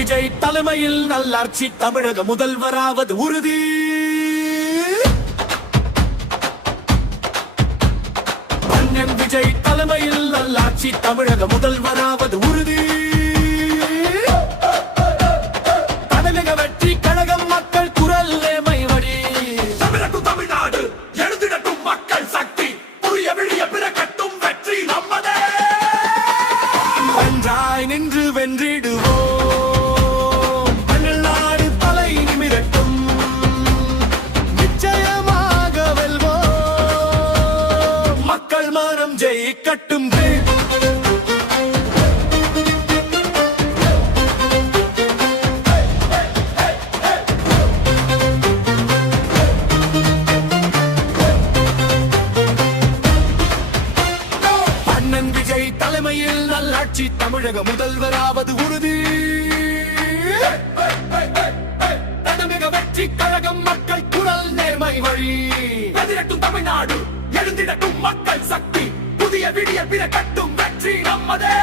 விஜய் தலைமையில் நல்லாட்சி தமிழக முதல்வராவது உறுதி. அண்ணன் விஜய் தலைமையில் நல்லாட்சி தமிழக முதல்வராவது உறுதி. தமிழக வெற்றி கழகம் மக்கள் குரல் நேமை வழி. தமிழகம் தமிழ்நாடு எழுதிடட்டும் மக்கள் சக்தி. புரிய விழிய பிறக்கட்டும் வெற்றி நம்மதே. ஒன்றாய் நின்று வென்றிடுவோம். தமிழ்நாடு தலை நிமிரட்டும். நிச்சயமாக வெல்வோம். மக்கள் மனம் ஜெயிக்கட்டும். அண்ணன் விஜய் தலைமையில் நல்லாட்சி தமிழக முதல்வராவது உறுதி. தமிழக வெற்றி கழகம் மக்கள் குரல் நேர்மை வழி. எதிரட்டும் தமிழ்நாடு எழுந்திடட்டும் மக்கள் சக்தி. புதிய விடிய பிறக்கட்டும் வெற்றி நம்மதே.